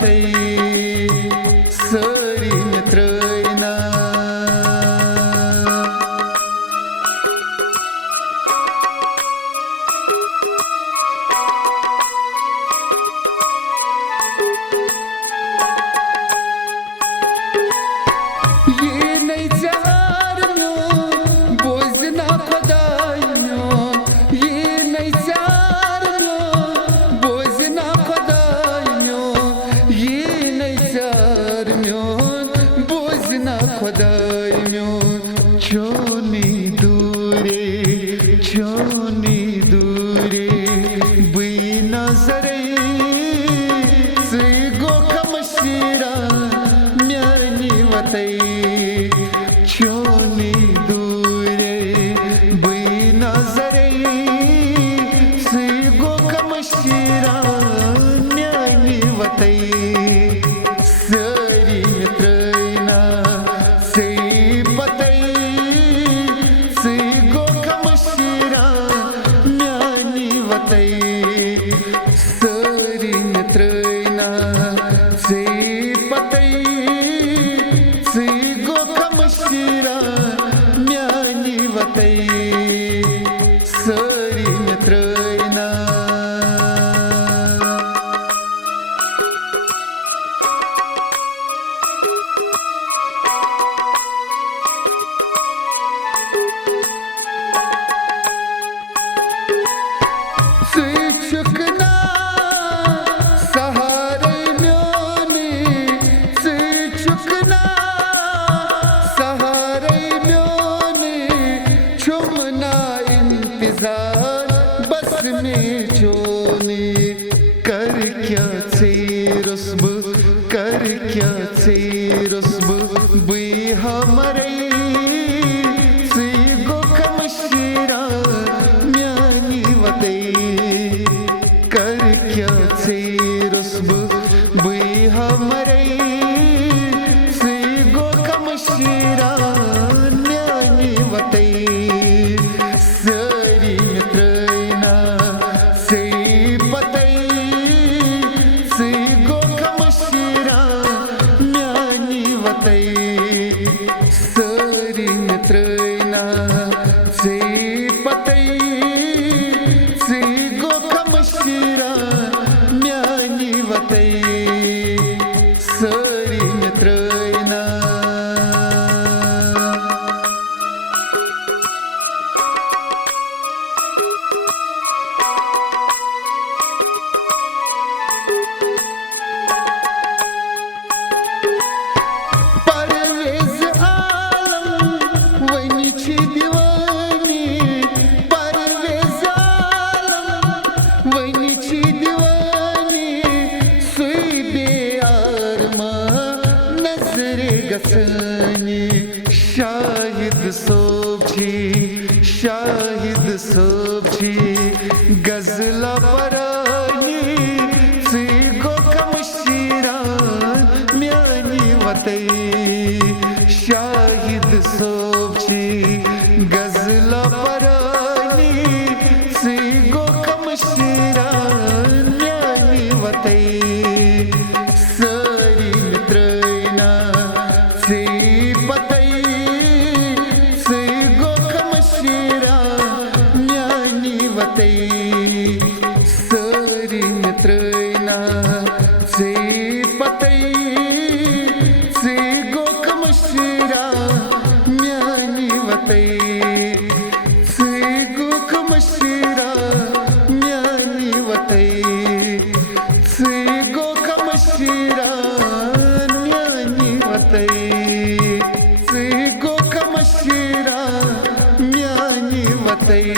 वतई सरी मित्रैना ये नहीं चार म्यो बोझना खुदाइयो ये नहीं चार म्यो बोझना खुदाइयो ये नहीं चार म्यो बोझना खुदाइयो छोनी दूरे बुई नजरे गो कमशीरा म्यानी वतई छोनी दूरे बुई नजरे गो कमशीरा म्यानी वतई सरी मित्रैना से पतई गो कमशीरा म्यानी वतई सरी मित्रैना से पतई गो कमशीरा म्यानी वतई सरी मित्रैना चुकना सहारे म्योनी चुकना सहारे म्योनी छुमना इंतजार बस में चोनी कर क्या से रुस्ब कर क्या से रुस्ब बुई हमारे गो कमशीरा म्यानी वतई कर क्या से रुस्ब बुई हमारे गो कमशीरा म्यानी वतई सरी मित्रैना से पतई गो कमशीरा म्यानी वतई सरी मित्रैना से पतई गो कमशीरा म्यानी वतई सरी मित्रैना परवेज आलम वैनीची दिवानी परवेज आलम वैनीची दिवानी सुई बेआरमा नजरे गसनी शाहिद सोबची गजला परानी गो कमशीरा म्यानी वतई शाहिद सोबची गजला परानी गो कमशीरा म्यानी वतई सरी मित्रैना से पतई गो कमशीरा म्यानी वतई सरी मित्रैना से पतई गो कमशीरा म्यानी वतई गो कमशीरा म्यानी वतई गो कमशीरा म्यानी वतई गो कमशीरा म्यानी वतई